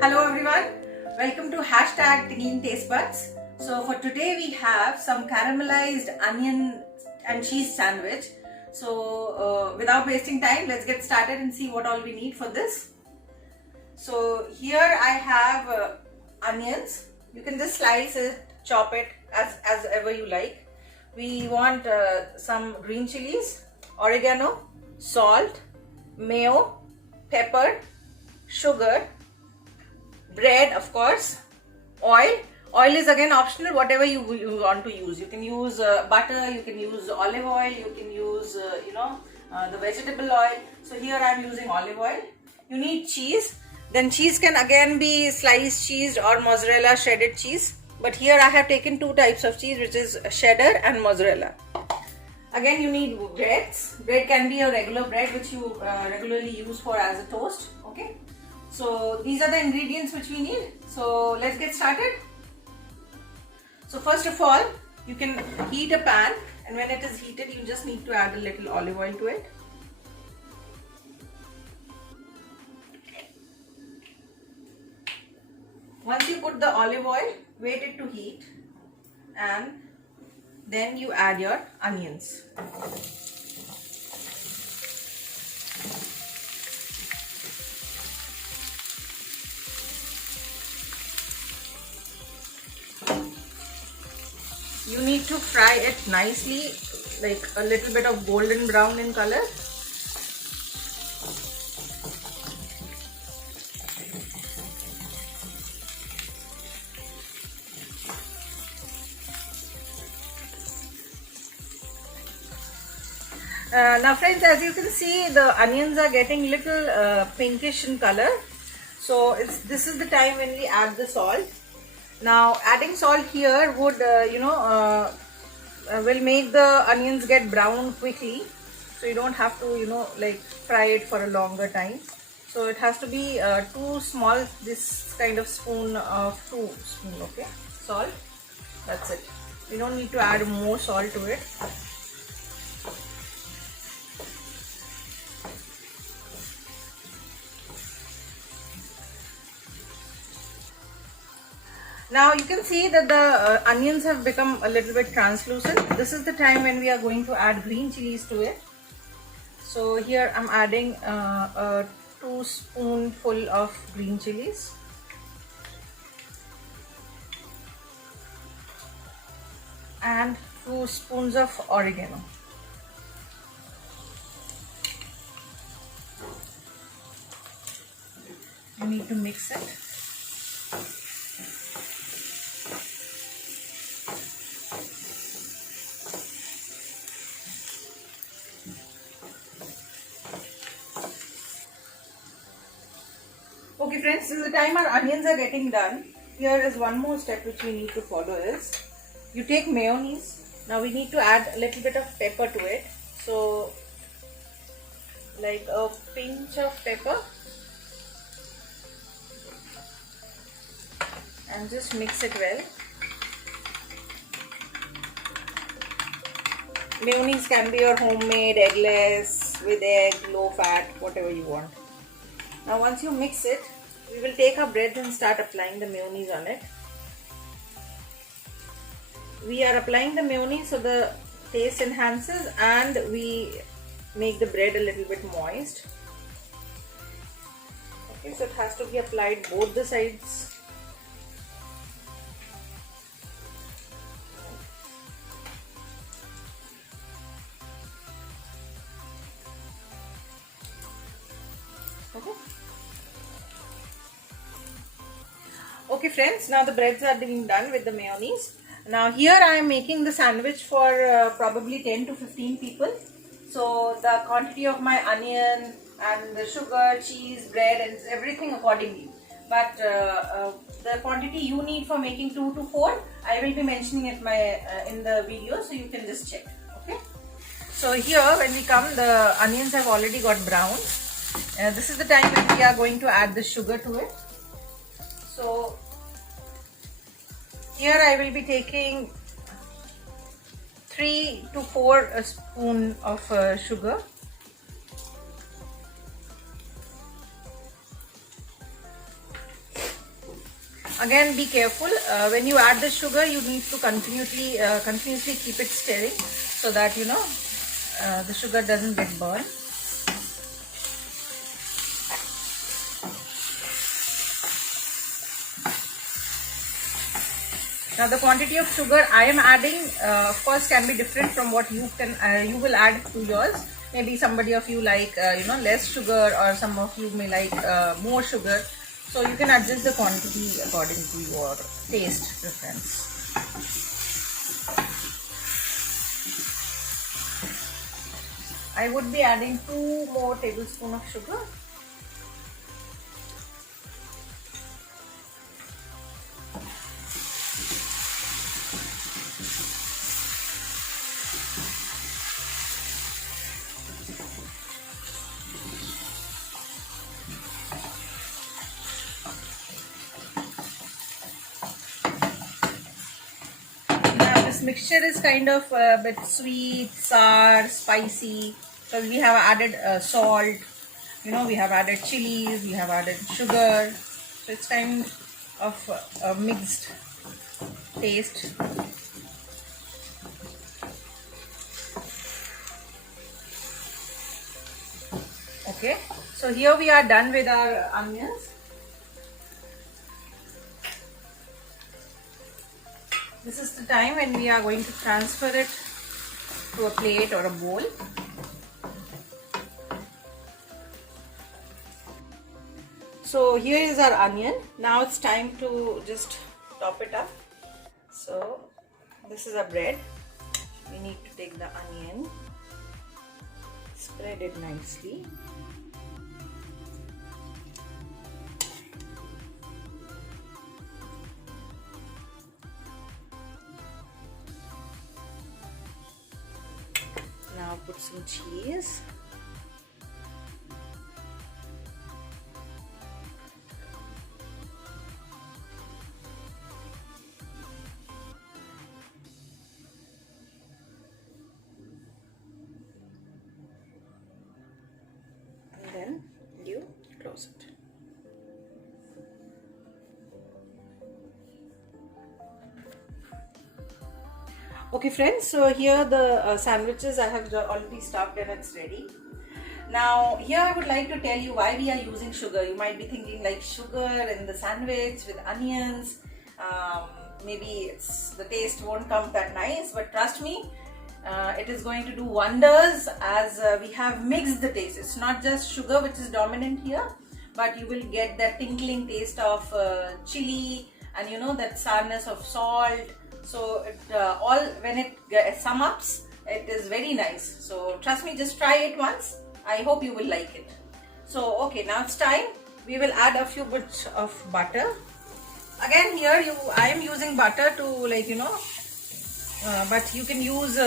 Hello everyone, welcome to hashtag Tinging Taste Buds. So for today we have some caramelized onion and cheese sandwich. So without wasting time, let's get started and see what all we need for this. So here I have onions. You can just slice it, chop it as ever you like. We want some green chilies, oregano, salt, mayo, pepper, sugar, bread, of course, oil. Oil is again optional, whatever you want to use. You can use butter, you can use olive oil, you can use the vegetable oil. So here I am using olive oil. You need cheese. Then cheese can again be sliced cheese or mozzarella shredded cheese. But here I have taken two types of cheese, which is cheddar and mozzarella. Again, you need breads. Bread can be a regular bread which you regularly use for as a toast. Okay. So these are the ingredients which we need. So let's get started. So first of all, you can heat a pan, and when it is heated, you just need to add a little olive oil to it. Once you put the olive oil, wait it to heat, and then you add your onions. You need to fry it nicely, like a little bit of golden brown in color. Now friends, as you can see, the onions are getting little pinkish in color. So this is the time when we add the salt. Now adding salt here would will make the onions get brown quickly, so you don't have to like fry it for a longer time. So it has to be too small, this kind of spoon of 2 spoon, okay, salt. That's it. We don't need to add more salt to it. Now you can see that the onions have become a little bit translucent. This is the time when we are going to add green chilies to it. So here I'm adding a 2 spoonful of green chilies. And 2 spoons of oregano. You need to mix it. Okay friends, this is the time our onions are getting done. Here is one more step which we need to follow is, you take mayonnaise. Now we need to add a little bit of pepper to it. So like a pinch of pepper. And just mix it well. Mayonnaise can be your homemade, eggless, with egg, low fat, whatever you want. Now once you mix it, we will take our bread and start applying the mayonnaise on it. We are applying the mayonnaise so the taste enhances and we make the bread a little bit moist. Okay, so it has to be applied both the sides. Okay friends, now the breads are being done with the mayonnaise. Now here I am making the sandwich for probably 10 to 15 people. So the quantity of my onion and the sugar, cheese, bread and everything accordingly. But the quantity you need for making 2 to 4, I will be mentioning it in the video, so you can just check. Okay. So here when we come, the onions have already got brown. This is the time when we are going to add the sugar to it. So here I will be taking 3 to 4 spoon of sugar. Again, be careful when you add the sugar. You need to continuously keep it stirring so that the sugar doesn't get burned. Now the quantity of sugar I am adding, of course, can be different from what you will add to yours. Maybe somebody of you like less sugar, or some of you may like more sugar. So you can adjust the quantity according to your taste preference. I would be adding 2 more tablespoons of sugar. Mixture is kind of a bit sweet, sour, spicy, because we have added salt, we have added chilies, we have added sugar, so it's kind of a mixed taste. Okay, so here we are done with our onions. This is the time when we are going to transfer it to a plate or a bowl. So here is our onion. Now it's time to just top it up. So this is our bread. We need to take the onion, spread it nicely. Now put some cheese. And then you close it. Okay friends, so here the sandwiches I have already stuffed and it's ready. Now here I would like to tell you why we are using sugar. You might be thinking like sugar in the sandwich with onions, maybe the taste won't come that nice, but trust me, it is going to do wonders as we have mixed the taste. It's not just sugar which is dominant here, but you will get that tinkling taste of chili and that sourness of salt. So it, when it sum ups, it is very nice. So trust me, just try it once. I hope you will like it. So okay, now it's time. We will add a few bits of butter. Again here I am using butter to but you can use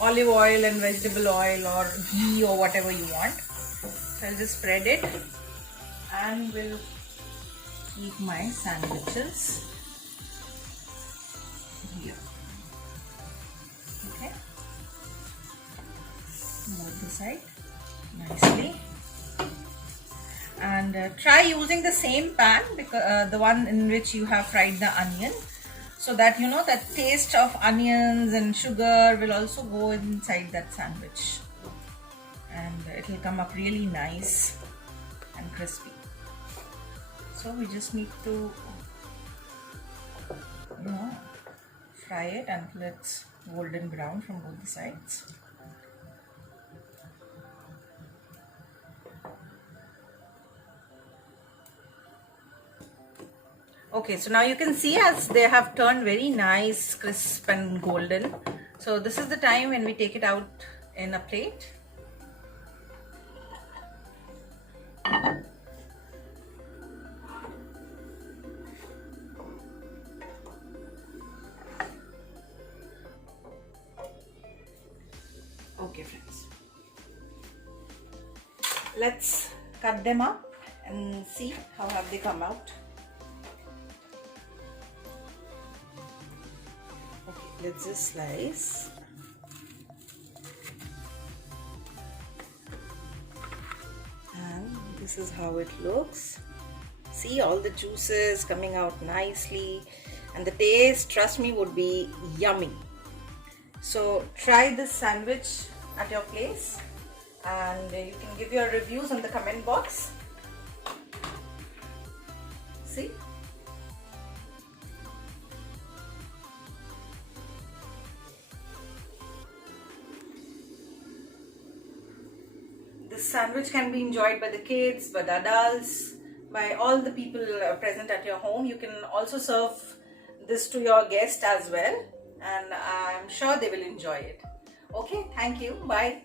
olive oil and vegetable oil or ghee or whatever you want. So I'll just spread it and will keep my sandwiches here. Okay, move the side nicely, and try using the same pan, because the one in which you have fried the onion, so that that taste of onions and sugar will also go inside that sandwich, and it will come up really nice and crispy. So we just need to fry it until it's golden brown from both the sides. Okay, so now you can see as they have turned very nice, crisp and golden. So this is the time when we take it out in a plate. Okay friends, let's cut them up and see how have they come out. Okay, let's just slice. And this is how it looks. See all the juices coming out nicely, and the taste, trust me, would be yummy. So try this sandwich at your place, and you can give your reviews on the comment box. See? This sandwich can be enjoyed by the kids, by the adults, by all the people present at your home. You can also serve this to your guests as well, and I'm sure they will enjoy it. Okay, thank you. Bye.